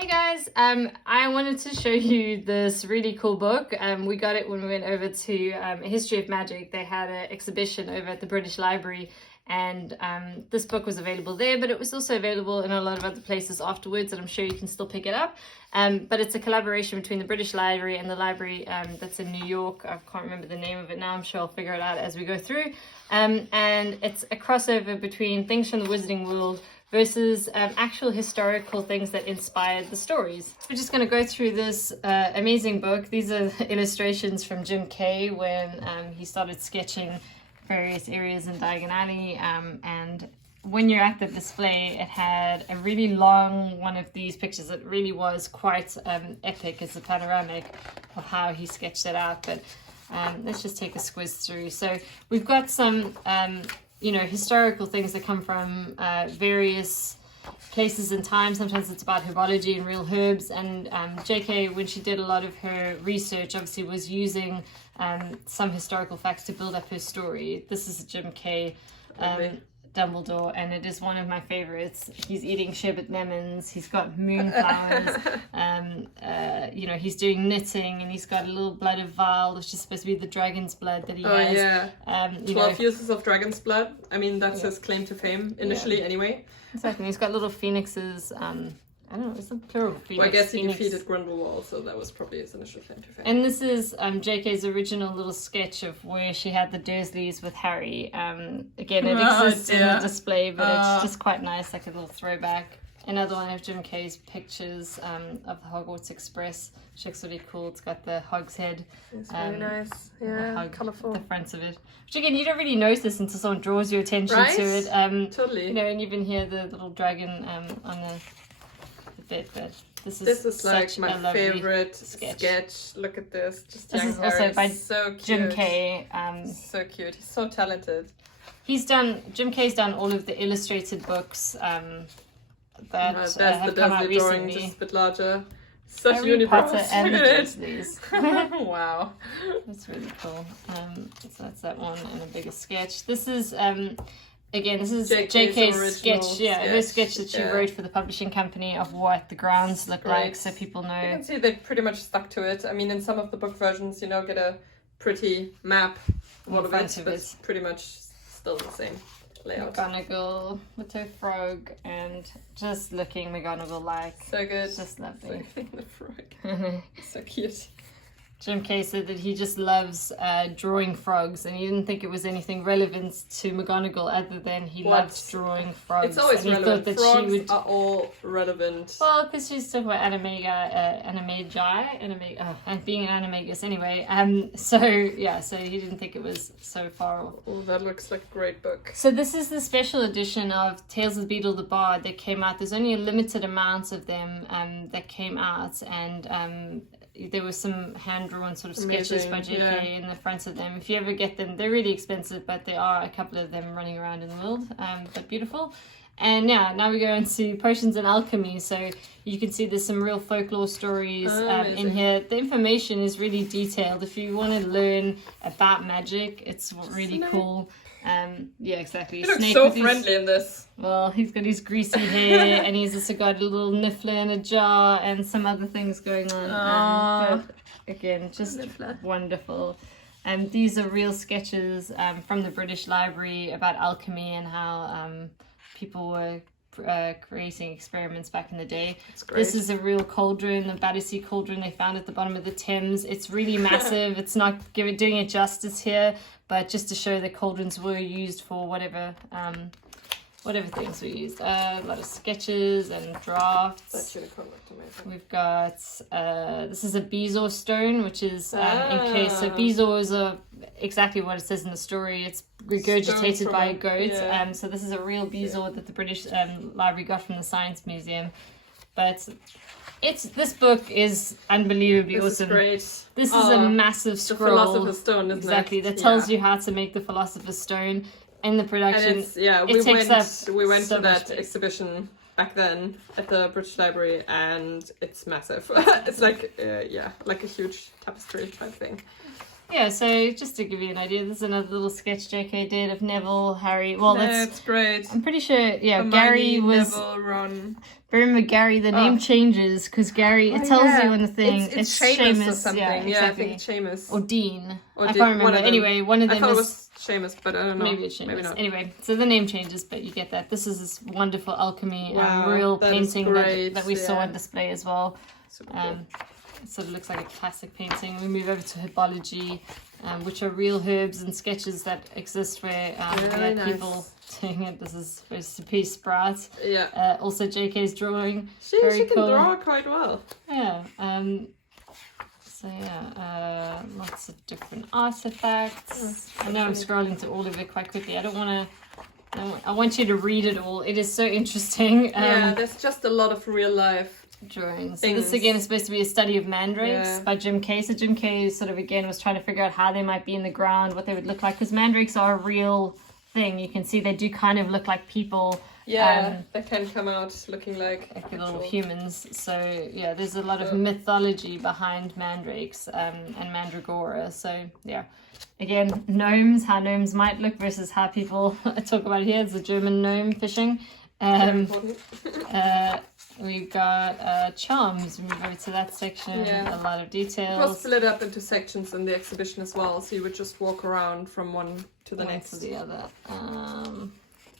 Hey guys, I wanted to show you this really cool book. We got it when we went over to A History of Magic. They had an exhibition over at the British Library, and this book was available there, but it was also available in a lot of other places afterwards, and I'm sure you can still pick it up. But it's a collaboration between the British Library and the library that's in New York. I can't remember the name of it now. I'm sure I'll figure it out as we go through. And it's a crossover between things from the Wizarding World versus actual historical things that inspired the stories. We're just going to go through this amazing book. These are illustrations from Jim Kay when he started sketching various areas in Diagon Alley. And when you're at the display, it had a really long one of these pictures. It really was quite epic as a panoramic of how he sketched it out. But let's just take a squiz through. So we've got some historical things that come from various places and times. Sometimes it's about herbology and real herbs. And JK, when she did a lot of her research, obviously was using some historical facts to build up her story. This is Jim Kay Dumbledore, and it is one of my favorites. He's eating sherbet lemons, he's got moonflowers, he's doing knitting, and he's got a little blood of vial, which is supposed to be the dragon's blood that he has. 12 uses of dragon's blood. I mean, that's his claim to fame, initially, anyway. Exactly. He's got little phoenixes. I don't know, it's a plural phoenix. Well, I guess he defeated Grindelwald, so that was probably his initial claim to fame. And this is JK's original little sketch of where she had the Dursleys with Harry. Again, it exists in the display, but it's just quite nice, like a little throwback. Another one of Jim Kay's pictures of the Hogwarts Express, which looks really cool. It's got the Hog's head. It's really nice. Yeah, colourful. The fronts of it. Which again, you don't really notice until someone draws your attention to it. Totally. And even here the little dragon on the bit, but this is like my favorite sketch. Look at this. Just this young is Harry. Also by so cute. Jim Kay. So cute. He's so talented. Jim Kay's done all of the illustrated books that There's have the come out Dursley drawing, recently. just a bit larger. Such Harry Potter unibrows. and the Dursleys. Wow. That's really cool. So that's that one and a bigger sketch. This is again, this is JK's sketch, her sketch that she wrote for the publishing company of what the grounds look like, so people know. You can see they pretty much stuck to it. I mean, in some of the book versions, get a pretty map of it, but it's pretty much still the same layout. McGonagall with her frog and just looking McGonagall-like. So good. It's just lovely. The frog. So cute. Jim Kay said that he just loves drawing frogs, and he didn't think it was anything relevant to McGonagall other than he loves drawing frogs. It's always and relevant. He thought that frogs are all relevant. Well, because she's talking about and being an animagus anyway. So he didn't think it was so far. Oh, that looks like a great book. So this is the special edition of Tales of Beedle the Bard that came out. There's only a limited amount of them that came out, and there were some hand-drawn sort of sketches by JK in the front of them. If you ever get them, they're really expensive, but there are a couple of them running around in the world, but beautiful. And now we go into potions and alchemy. So you can see there's some real folklore stories in here. The information is really detailed. If you want to learn about magic, it's really cool. Exactly. He looks so friendly in this. Well, he's got his greasy hair, and he's also got a little niffler in a jar and some other things going on. But again, just wonderful. And these are real sketches from the British Library about alchemy and how people were creating experiments back in the day. This is a real cauldron, the Battersea cauldron they found at the bottom of the Thames. It's really massive. It's not doing it justice here, but just to show that cauldrons were used for whatever things were used. A lot of sketches and drafts. We've got this is a Bezel Stone, which is in case. So Bezel is exactly what it says in the story. It's regurgitated by a goat. So this is a real Bezel that the British Library got from the Science Museum. But this book is unbelievably awesome. Great. This is a massive scroll. The Philosopher's Stone, isn't it? Exactly. That tells you how to make the Philosopher's Stone. In the production, we went to that exhibition back then at the British Library, and it's massive. It's like like a huge tapestry type thing. yeah, so just to give you an idea, this is another little sketch JK did of Neville, Harry. Well, that's great. I'm pretty sure, yeah, Hermione, Gary was... Neville, Ron. Remember Gary, the name changes because Gary, it tells you in the thing. It's Seamus or something. Yeah, exactly. I think it's Seamus. Or Dean. Or I can't remember. Anyway, one of them I thought it was Seamus, but I don't know. Maybe it's Seamus. Maybe not. Anyway, so the name changes, but you get that. This is this wonderful alchemy Wow, real that painting that we saw yeah. on display as well. Super cool. It sort of looks like a classic painting. We move over to herbology, which are real herbs and sketches that exist where Very people doing it. This is supposed to be Sprout. Yeah. Also JK's drawing. She Very can cool. draw quite well. Yeah. So yeah, lots of different artifacts. I know I'm scrolling to all of it quite quickly. I don't want to. I want you to read it all. It is so interesting. Yeah, there's just a lot of real life drawings. So this again is supposed to be a study of mandrakes by Jim Kay. So Jim Kay sort of again was trying to figure out how they might be in the ground, what they would look like, because mandrakes are a real thing. You can see they do kind of look like people. Yeah, they can come out looking like little humans. So yeah, there's a lot of mythology behind mandrakes and mandragora. So yeah, again, gnomes, how gnomes might look versus how people talk about it here. It's a German gnome fishing. We've got charms. We move over to that section. A lot of details. It was split up into sections in the exhibition as well, so you would just walk around from one to the next. To the other.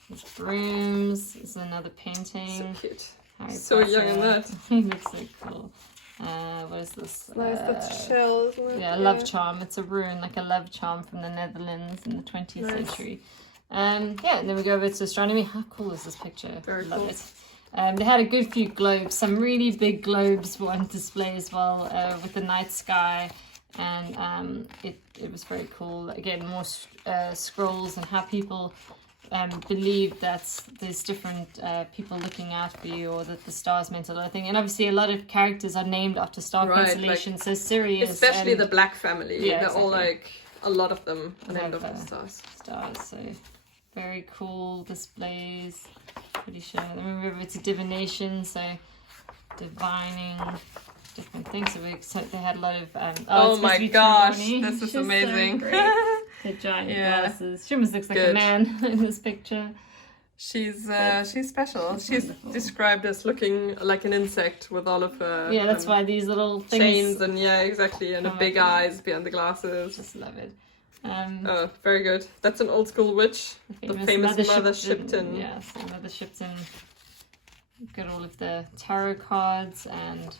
There's brooms. This is another painting. So cute. Harry so Potter. young in that. He looks so cool. What is this? Nice, that's a shell, isn't it? Yeah, love charm. It's a rune, like a love charm from the Netherlands in the 20th century. And then we go over to astronomy. How cool is this picture? Very Love cool. it. They had a good few globes. Some really big globes were on display as well with the night sky. And it was very cool. Again, more scrolls and how people believe that there's different people looking out for you, or that the stars meant a lot of things. And obviously a lot of characters are named after star constellations. Like, so Sirius, especially the Black family. Yeah, they're all like, a lot of them are named after stars. So very cool displays. Pretty sure. Then we move over to divination. So divining different things. So they had a lot of. Oh my gosh, this is amazing. The giant glasses. She almost looks like a man in this picture. She's special. She's wonderful. Described as looking like an insect with all of her. Yeah, that's why these little things. Chains and exactly, and the big eyes behind the glasses. Just love it. Oh, very good. That's an old school witch. The famous Mother Shipton. Yeah, so Mother Shipton. You've got all of the tarot cards and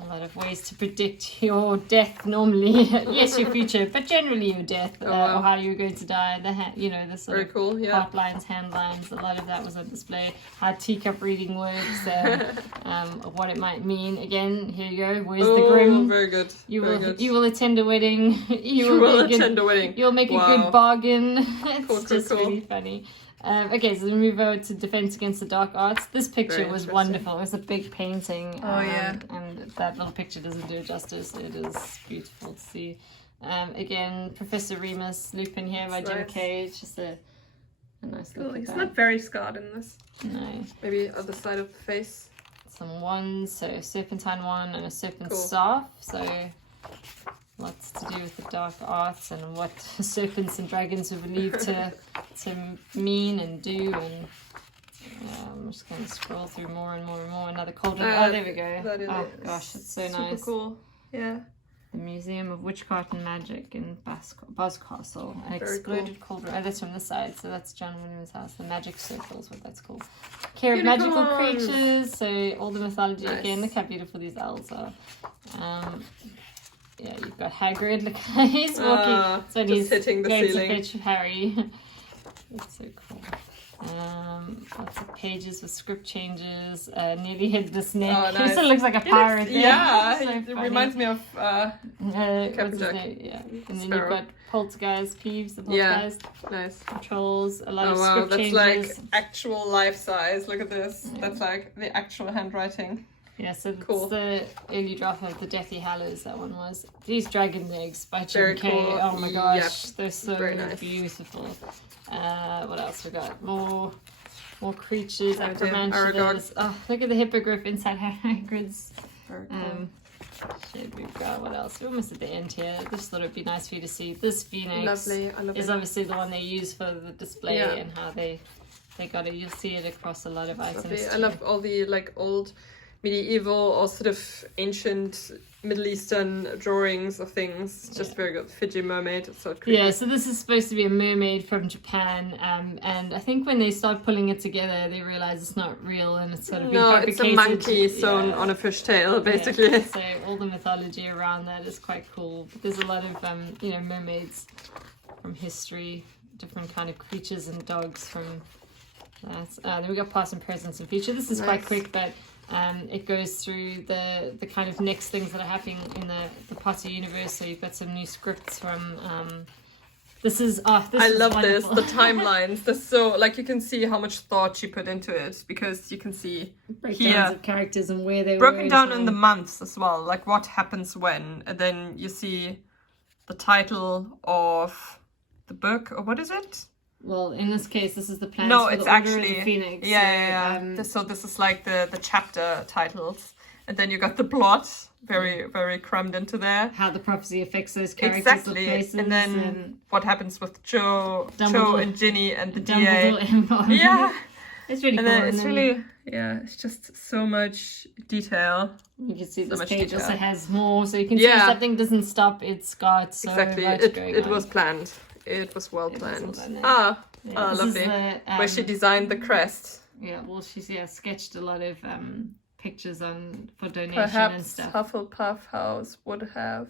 a lot of ways to predict your death normally. Yes, your future, but generally your death or how you're going to die. The sort of heart lines, hand lines, a lot of that was on display. How teacup reading works, what it might mean. Again, here you go. Where's the Grim? Very good. You will attend a wedding. You will attend a wedding. You'll make a good bargain. It's cool. Really funny. Okay, so we move over to Defense Against the Dark Arts. This picture was wonderful. It was a big painting. And that little picture doesn't do it justice. It is beautiful to see. Again, Professor Remus, Lupin here by Jim Kay. It's just a nice look. He's not very scarred in this. No. Maybe other side of the face. Some wands, so a serpentine wand and a serpent staff. So lots to do with the dark arts and what serpents and dragons were believed to mean and do. And I'm just going to scroll through more and more and more. Another cauldron. There we go. Gosh, it's so nice. Super cool. Yeah. The Museum of Witchcraft and Magic in Boscastle. An exploded cauldron. Oh, that's from this side. So that's John Williams' house. The magic circle is what that's called. Care of magical creatures. So all the mythology again. Look how beautiful these owls are. Yeah, you've got Hagrid. Look, he's walking. So he's hitting the ceiling. To fetch Harry. It's so cool. Lots of pages with script changes. Nearly hid this neck. Oh, nice. It looks like a pirate. It reminds me of Captain Jack. Yeah, and then you've got Poltergeist, Peeves, the Poltergeist. Nice. Controls, a lot of script changes. That's like actual life size. Look at this. Yeah. That's like the actual handwriting. Yeah, so that's the early draft of the Deathly Hallows, that one was. These dragon eggs by Jim Kay. Cool. Oh my gosh, they're so beautiful. What else we got? More creatures, acromantulas. Oh, look at the hippogriff inside Hagrid's We've got what else? We're almost at the end here. I just thought it'd be nice for you to see this phoenix. Lovely, I love is it. obviously the one they use for the display and how they got it. You'll see it across a lot of items. I love all the like old medieval or sort of ancient Middle Eastern drawings of things. It's just very good. Fiji mermaid. It's so creepy. Yeah, so this is supposed to be a mermaid from Japan, and I think when they start pulling it together, they realize it's not real and it's sort of no, it's a monkey sewn on a fishtail, basically. Yeah. So all the mythology around that is quite cool. But there's a lot of mermaids from history, different kind of creatures and dogs from that. Then we got past and present and future. This is quite quick, but it goes through the kind of next things that are happening in the Potter universe. So you've got some new scripts from I love wonderful. This, the timelines. They're so, like, you can see how much thought she put into it, because you can see breakdowns of characters and where they broken down in the months as well, like what happens when, and then you see the title of the book, or what is it? Well, in this case, this is the plans no, for it's the Order actually of the Phoenix. So this is like the chapter titles, and then you got the plot very crammed into there. How the prophecy affects those characters, exactly, or places, and then what happens with Joe and Ginny and the DA. Yeah, it's really and cool. Then it's really it's just so much detail. You can see so this page also has more, so you can see something doesn't stop. It's got so much going it on. was planned. It was well planned. Lovely. Where she designed the crest. Yeah, well, she's sketched a lot of pictures for donation Perhaps and stuff. Hufflepuff House would have,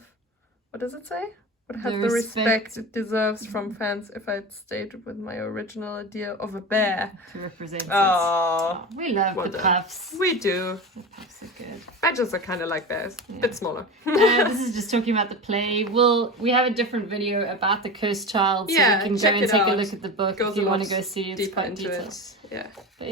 what does it say? Would have the respect it deserves from fans if I'd stayed with my original idea of a bear. To represent it. Oh, we love the puffs. We do. The puffs are good. Badgers are kind of like bears, a bit smaller. This is just talking about the play. We have a different video about the Cursed Child, so you can go and take a look at the book if you want to go see it. It's quite detailed. Yeah. But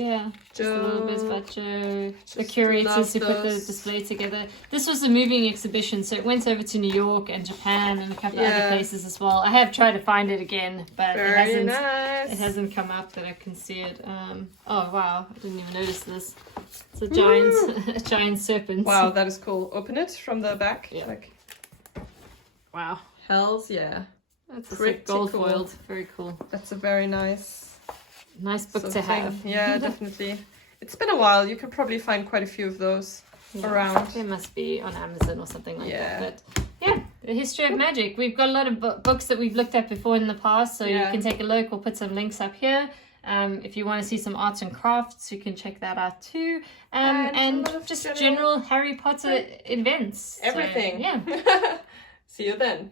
just a little bit about Joe. The curators who put the display together. This was a moving exhibition, so it went over to New York and Japan and a couple of other places as well. I have tried to find it again, but it hasn't come up that I can see it. Oh wow, I didn't even notice this. It's a giant a giant serpent. Wow, that is cool. Open it from the back. Yeah. Wow. Hells yeah. That's pretty gold foiled. Very cool. That's a very nice book to have. Yeah, definitely. It's been a while. You could probably find quite a few of those around. They must be on Amazon or something like that. But the history of magic. We've got a lot of books that we've looked at before in the past, so you can take a look. We'll put some links up here. If you want to see some arts and crafts, you can check that out too. And just general Harry Potter events. Everything. So, See you then.